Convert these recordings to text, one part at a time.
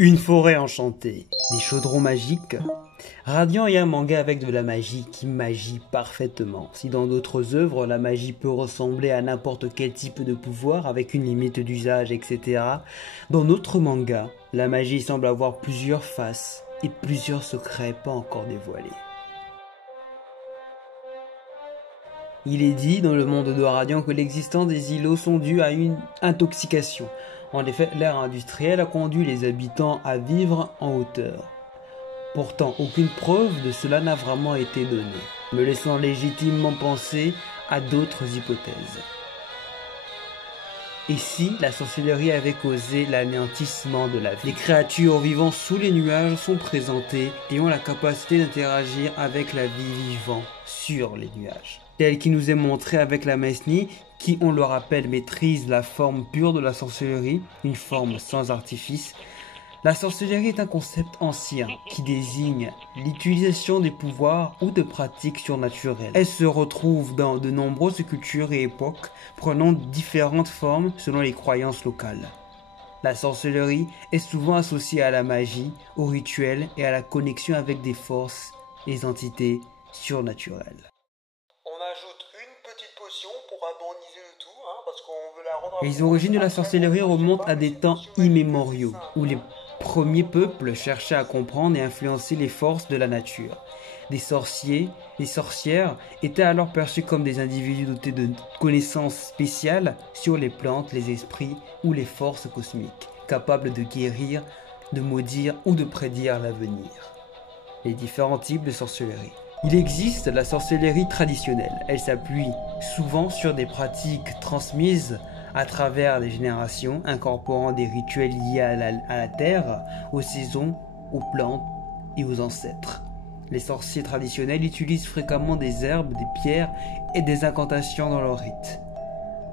Une forêt enchantée, des chaudrons magiques. Radiant est un manga avec de la magie qui magie parfaitement. Si dans d'autres œuvres, la magie peut ressembler à n'importe quel type de pouvoir avec une limite d'usage, etc. Dans notre manga, la magie semble avoir plusieurs faces et plusieurs secrets pas encore dévoilés. Il est dit dans le monde de Radiant que l'existence des îlots sont dus à une intoxication. En effet, l'ère industrielle a conduit les habitants à vivre en hauteur. Pourtant, aucune preuve de cela n'a vraiment été donnée, me laissant légitimement penser à d'autres hypothèses. Et si la sorcellerie avait causé l'anéantissement de la vie? Les créatures vivant sous les nuages sont présentées et ont la capacité d'interagir avec la vie vivante sur les nuages. Tel qui nous est montré avec la Mesni, qui, on le rappelle, maîtrise la forme pure de la sorcellerie, une forme sans artifice. La sorcellerie est un concept ancien qui désigne l'utilisation des pouvoirs ou de pratiques surnaturelles. Elle se retrouve dans de nombreuses cultures et époques, prenant différentes formes selon les croyances locales. La sorcellerie est souvent associée à la magie, au rituel et à la connexion avec des forces et entités surnaturelles. On ajoute une petite potion pour harmoniser le tout, parce qu'on veut la rendre... Les origines de la sorcellerie remontent à des temps immémoriaux, où les premiers peuples cherchaient à comprendre et influencer les forces de la nature. Des sorciers, des sorcières étaient alors perçus comme des individus dotés de connaissances spéciales sur les plantes, les esprits ou les forces cosmiques, capables de guérir, de maudire ou de prédire l'avenir. Les différents types de sorcellerie. Il existe la sorcellerie traditionnelle. Elle s'appuie souvent sur des pratiques transmises à travers des générations, incorporant des rituels liés à la terre, aux saisons, aux plantes et aux ancêtres. Les sorciers traditionnels utilisent fréquemment des herbes, des pierres et des incantations dans leurs rites.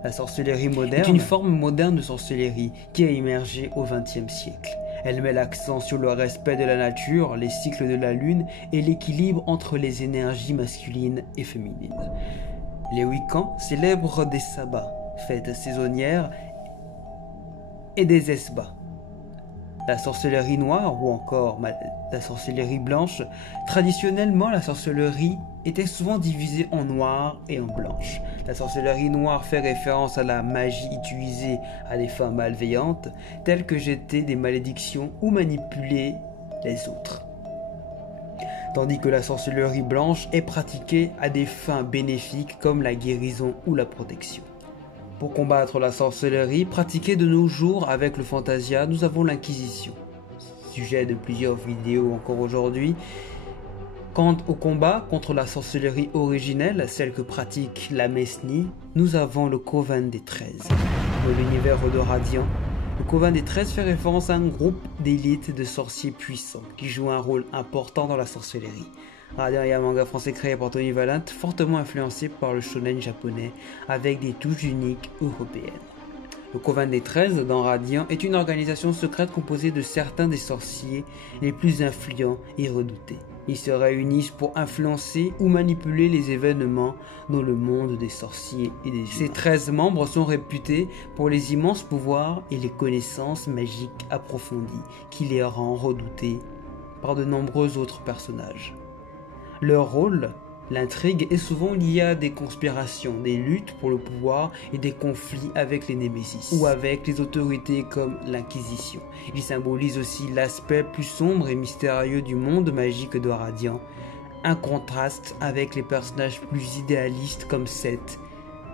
La sorcellerie moderne est une forme moderne de sorcellerie qui a émergé au XXe siècle. Elle met l'accent sur le respect de la nature, les cycles de la lune et l'équilibre entre les énergies masculines et féminines. Les Wiccans célèbrent des sabbats, fêtes saisonnières et des esbats. La sorcellerie noire ou encore la sorcellerie blanche. Traditionnellement, la sorcellerie était souvent divisée en noir et en blanche. La sorcellerie noire fait référence à la magie utilisée à des fins malveillantes, telles que jeter des malédictions ou manipuler les autres. Tandis que la sorcellerie blanche est pratiquée à des fins bénéfiques comme la guérison ou la protection. Pour combattre la sorcellerie pratiquée de nos jours avec le fantasia, nous avons l'Inquisition, sujet de plusieurs vidéos encore aujourd'hui. Quant au combat contre la sorcellerie originelle, celle que pratique la Mesni, nous avons le Coven des 13. Dans l'univers de Radiant, le Coven des 13 fait référence à un groupe d'élite de sorciers puissants qui jouent un rôle important dans la sorcellerie. Radiant est un manga français créé par Tony Valent, fortement influencé par le shonen japonais, avec des touches uniques européennes. Le Coven des 13 dans Radiant est une organisation secrète composée de certains des sorciers les plus influents et redoutés. Ils se réunissent pour influencer ou manipuler les événements dans le monde des sorciers et des humains. Ces 13 membres sont réputés pour les immenses pouvoirs et les connaissances magiques approfondies qui les rend redoutés par de nombreux autres personnages. Leur rôle, l'intrigue, est souvent liée à des conspirations, des luttes pour le pouvoir et des conflits avec les Némésis ou avec les autorités comme l'Inquisition. Ils symbolisent aussi l'aspect plus sombre et mystérieux du monde magique de Radiant, un contraste avec les personnages plus idéalistes comme Seth,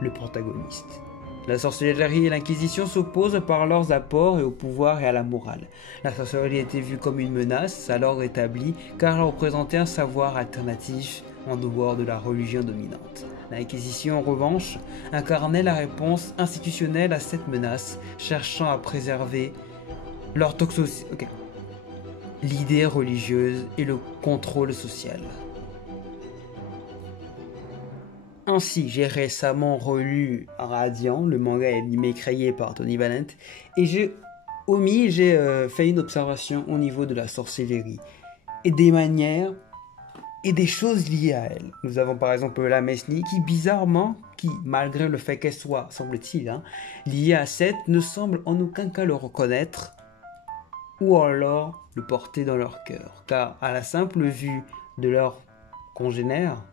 le protagoniste. La sorcellerie et l'Inquisition s'opposent par leurs apports et au pouvoir et à la morale. La sorcellerie était vue comme une menace à l'ordre établi car elle représentait un savoir alternatif en dehors de la religion dominante. L'Inquisition, en revanche, incarnait la réponse institutionnelle à cette menace, cherchant à préserver l'idée religieuse et le contrôle social. Ainsi, j'ai récemment relu Radiant, le manga animé créé par Tony Valent, et j'ai fait une observation au niveau de la sorcellerie et des manières et des choses liées à elle. Nous avons par exemple la Mesni qui malgré le fait qu'elle soit, semble-t-il, liée à Seth, ne semble en aucun cas le reconnaître ou alors le porter dans leur cœur. Car à la simple vue de leurs congénères,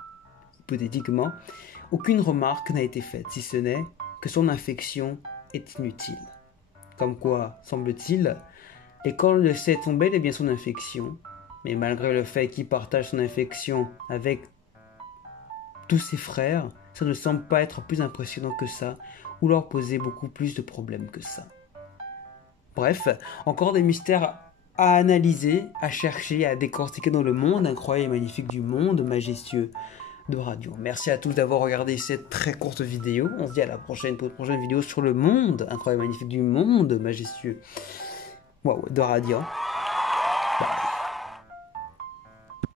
hypothétiquement, aucune remarque n'a été faite, si ce n'est que son infection est inutile. Comme quoi, semble-t-il, l'école ne sait tomber et bien son infection, mais malgré le fait qu'il partage son infection avec tous ses frères, ça ne semble pas être plus impressionnant que ça, ou leur poser beaucoup plus de problèmes que ça. Bref, encore des mystères à analyser, à chercher, à décortiquer dans le monde incroyable et magnifique du monde majestueux de Radio. Merci à tous d'avoir regardé cette très courte vidéo. On se dit à la prochaine pour une prochaine vidéo sur le monde incroyable et magnifique du monde majestueux de Radio.